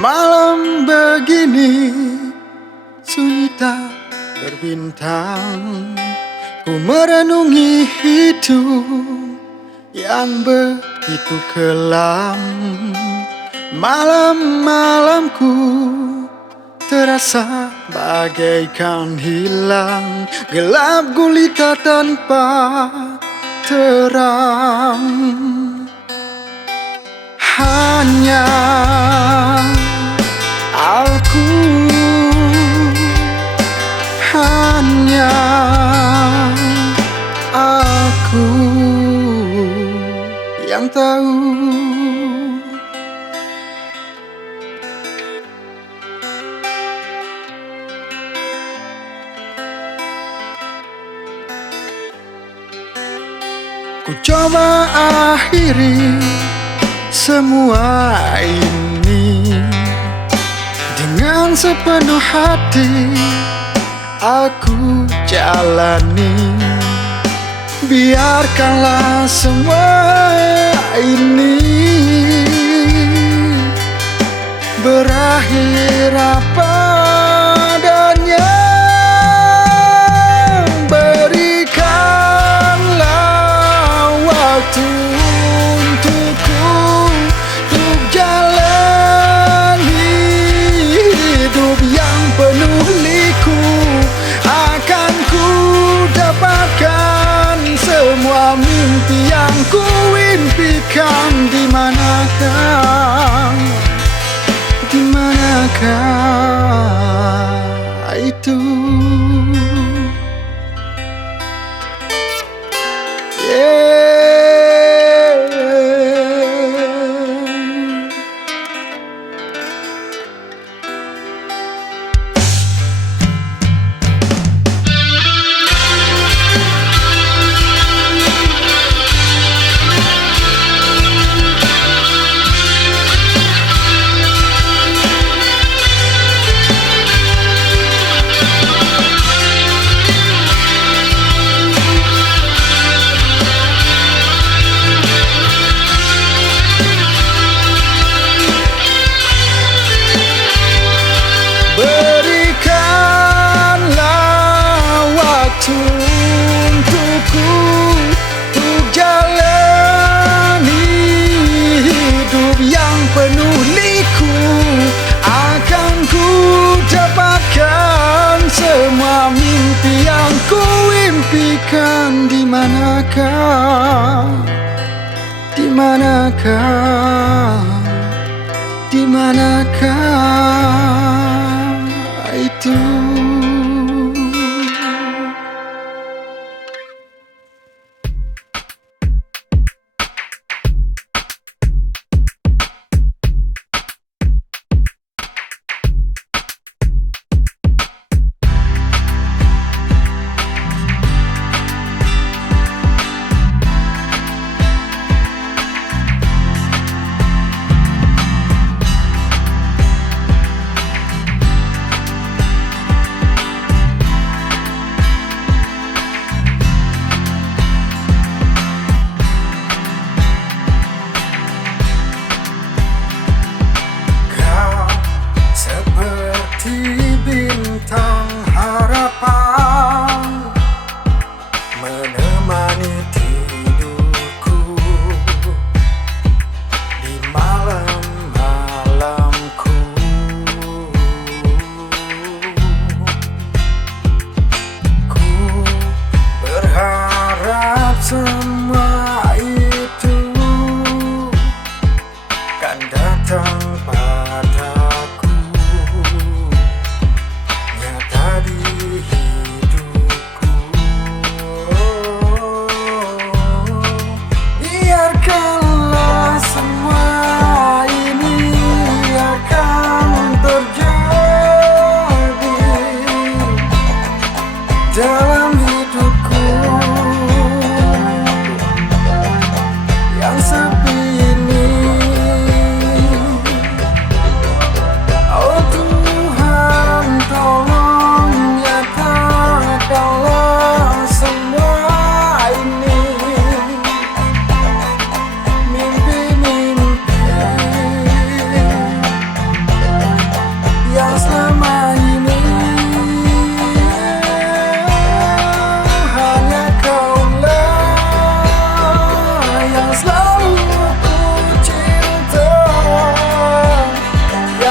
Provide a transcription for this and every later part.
Malam begini sunyi tak berbintang, ku merenungi hidup yang begitu kelam. Malam-malamku terasa bagaikan hilang, gelap gulita tanpa terang. Hanya aku, hanya aku yang tahu. Ku coba akhiri semua ini dengan sepenuh hati, aku jalani. Biarkanlah semua ini berakhir apa adanya. Berikanlah waktu untukku untuk jalani hidup yang penuh liku. Akan ku dapatkan semua mimpi yang ku impikan. Di manakah itu? Berikanlah waktu untukku untuk jalani hidup yang penuh liku. Akan ku dapatkan semua mimpi yang ku impikan. Di manakah itu?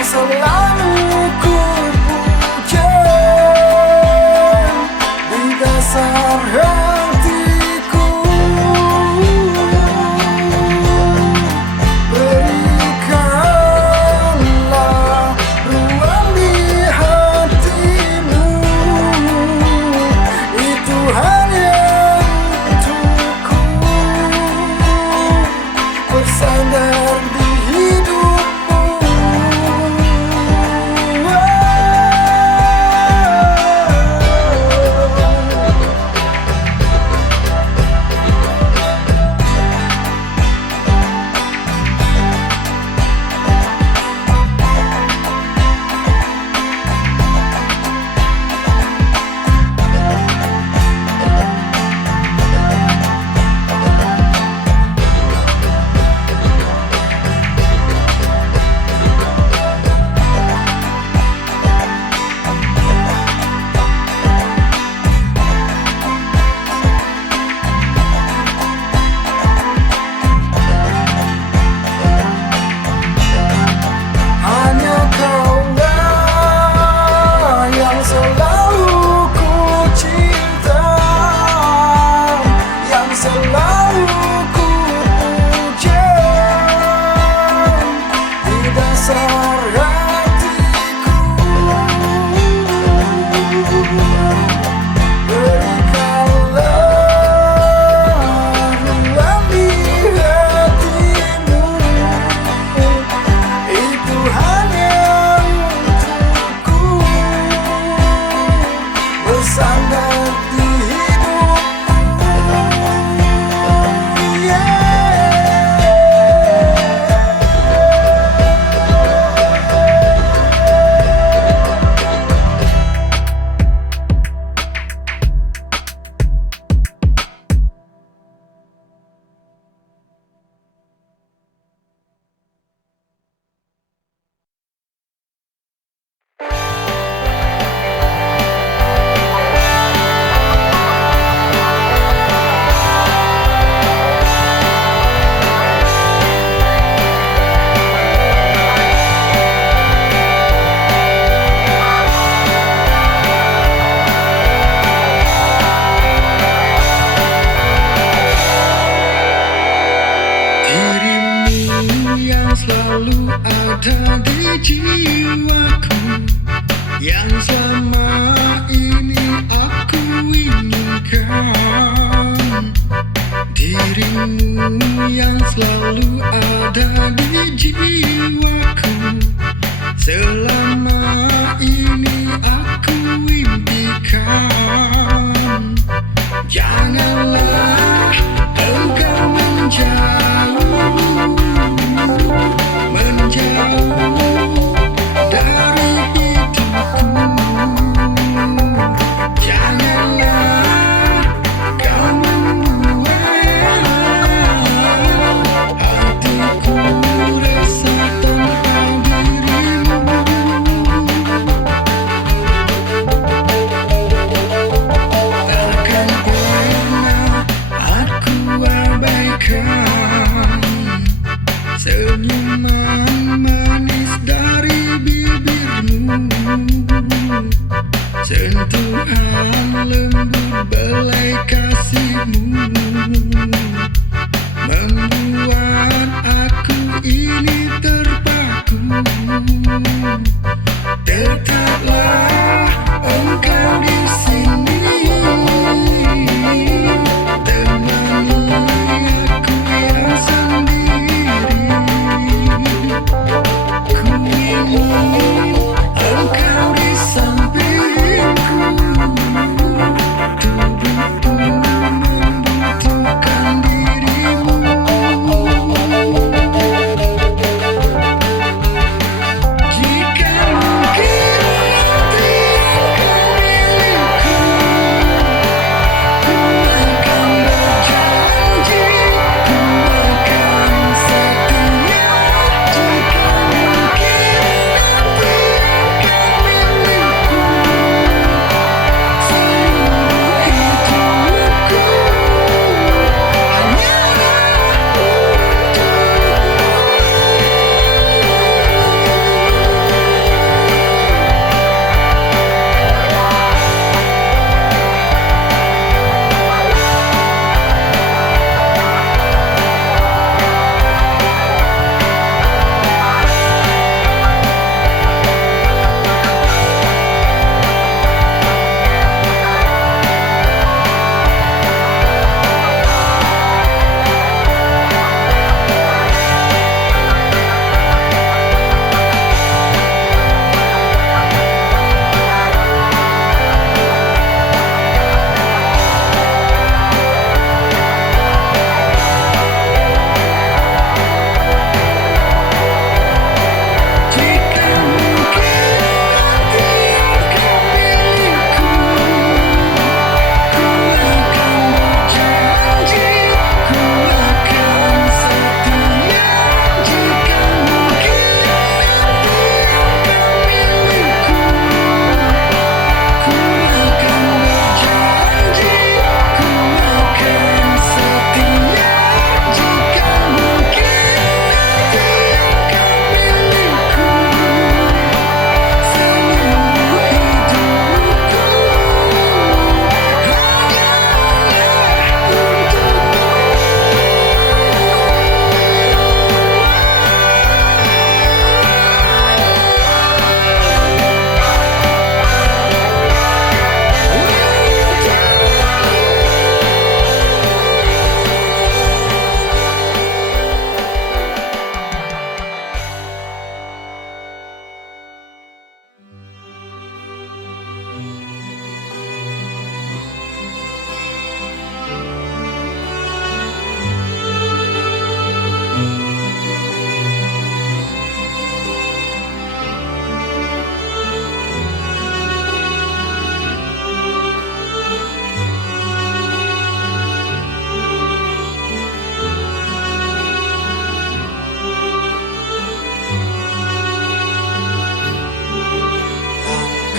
yang selalu ku puja di dasar hatiku. Berikanlah ruang di hatimu, itu hanya untukku bersandar di hidupmu. Hanya kaulah yang selalu ku cinta, yang selalu ku puja di dasar hatiku. Berikanlah ruang di hatimu, itu hanya untukku bersandar di hidupmu. Dirimu yang selalu ada di jiwaku, yang selama ini aku inginkan. Dirimu yang selalu ada di jiwaku, selama ini aku impikan. Janganlah engkau menjauh dari hidupku. Janganlah kau membuat hatiku resah tanpa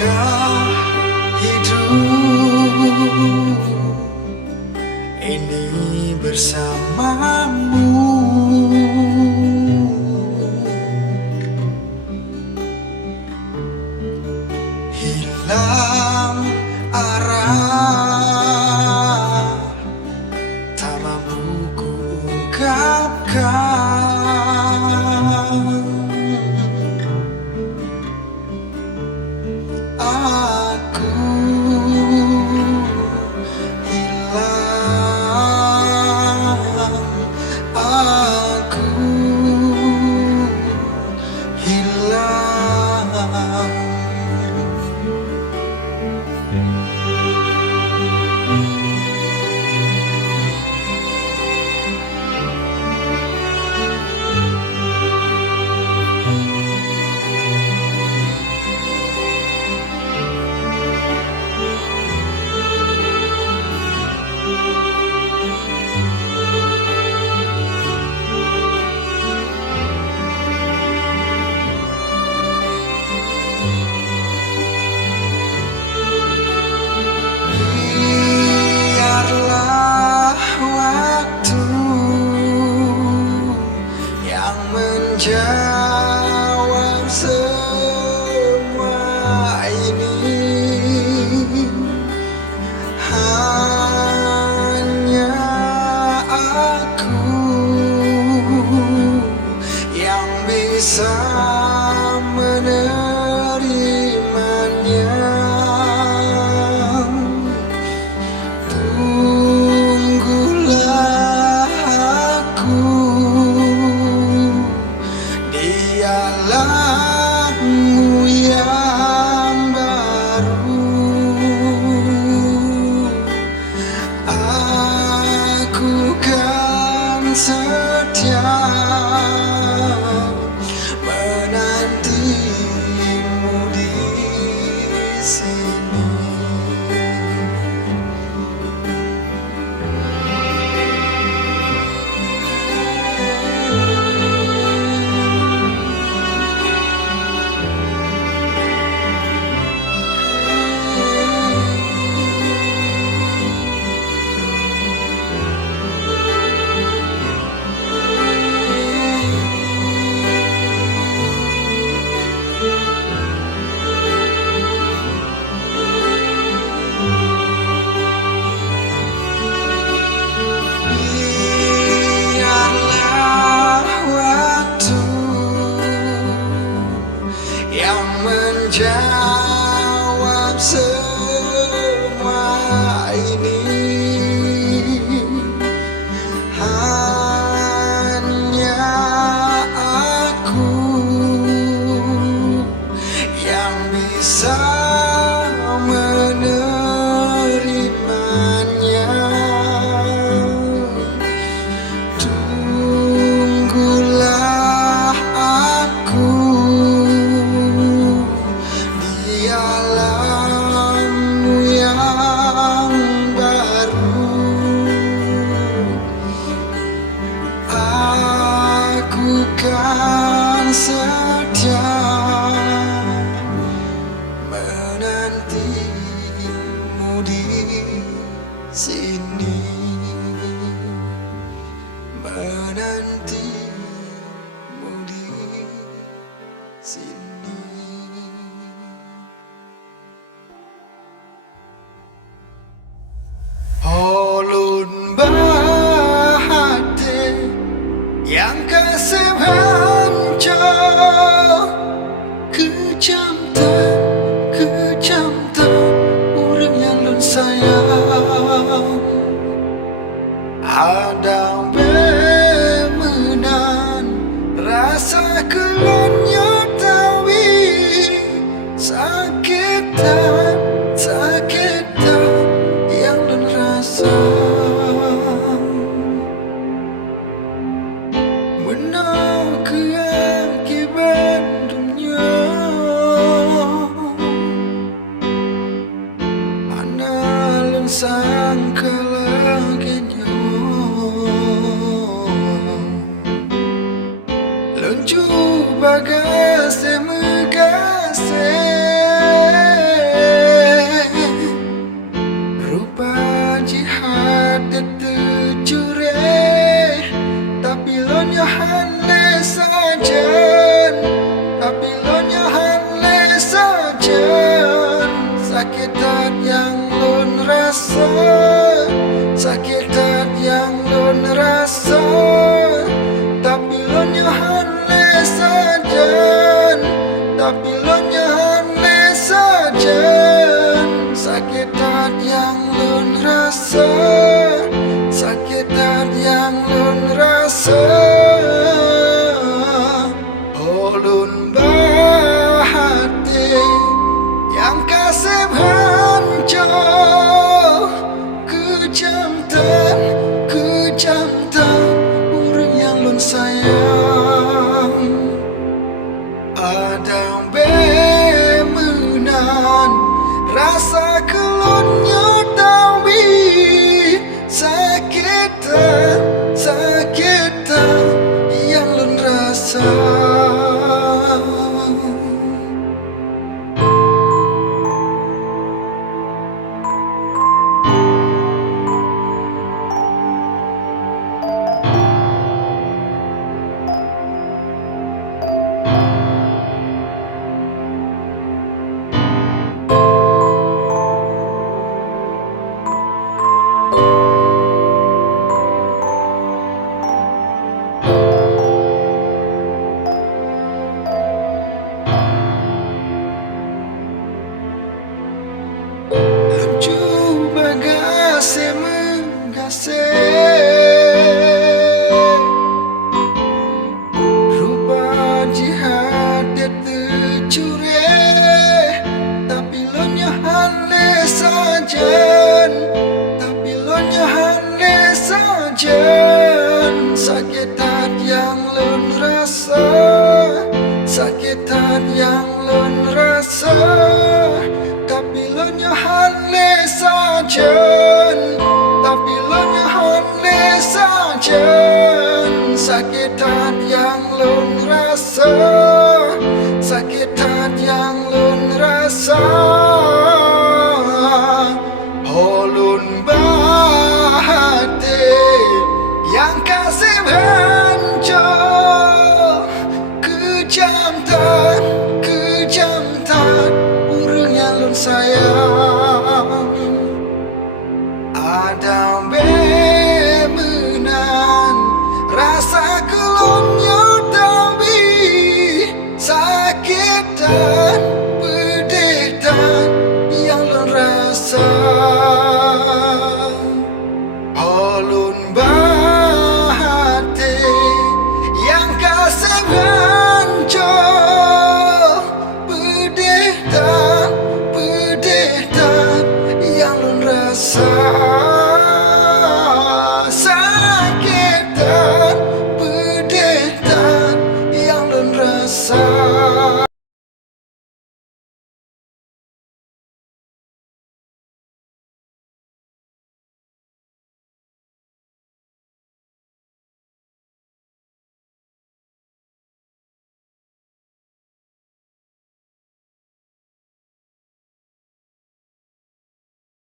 Maukah hidup ini bersamamu? Hilang arah, tak mampu ku ungkapkan. Aku hilang, aku hilang. Biarlah waktu yang menjawab semua ini. Hanya aku yang bisa menerimanya. Tunggulah aku, dialogmu yang baru. Aku kan setia menantimu di sini. Biarlah waktu yang menjawab semua ini. Hanya aku yang bisa menerimanya. Tunggulah aku, dialogmu yang baru. Aku kan setia menantimu di sini, menantimu di sini. Ulun bahate yang kasih hanco kejam urang yang lun sayang. Ada bemenan rasa kelon nyotawi sakitan yang lun rasa. Menang keakibat dunia ture, tapi lo nyahane sajen, tapi lo nyahane sajen. Sakitan yang lo rasa, sakitan yang lo rasa.